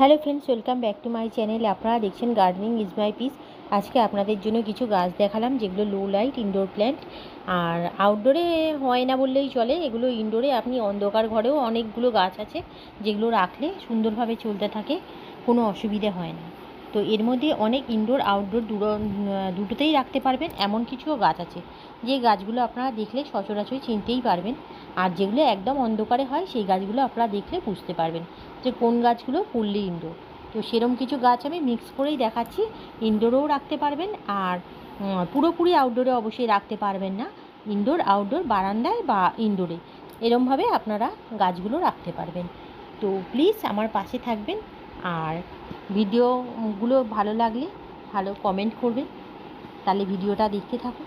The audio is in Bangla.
Hello friends, welcome back to my channel. আপনারা দেখছেন গার্ডেনিং ইজ মাই পিস। আজকে আপনাদের জন্য কিছু গাছ দেখালাম যেগুলো লো লাইট ইনডোর প্ল্যান্ট, আর আউটডোরে হয় না বললেই চলে। এগুলো ইনডোরে আপনি অন্ধকার ঘরেও অনেকগুলো গাছ আছে যেগুলো রাখলে সুন্দরভাবে চলতে থাকে, কোনো অসুবিধে হয় না। তো এর মধ্যে অনেক ইনডোর আউটডোর দুটোতেই রাখতে পারবেন এমন কিছুও গাছ আছে যে গাছগুলো আপনারা দেখলে সচরাচর চিনতেই পারবেন, আর যেগুলো একদম অন্ধকারে হয় সেই গাছগুলো আপনারা দেখলে বুঝতে পারবেন যে কোন গাছগুলো ফুললি ইনডোর। তো সেরম কিছু গাছ আমি মিক্স করেই দেখাচ্ছি। ইনডোরেও রাখতে পারবেন, আর পুরোপুরি আউটডোরে অবশ্যই রাখতে পারবেন না। ইনডোর আউটডোর বারান্দায় বা ইনডোরে এরমভাবে আপনারা গাছগুলো রাখতে পারবেন। তো প্লিজ আমার পাশে থাকবেন, আর ভিডিওগুলো ভালো লাগলে ভালো কমেন্ট করবেন, তাহলে ভিডিওটা দেখতে থাকুন।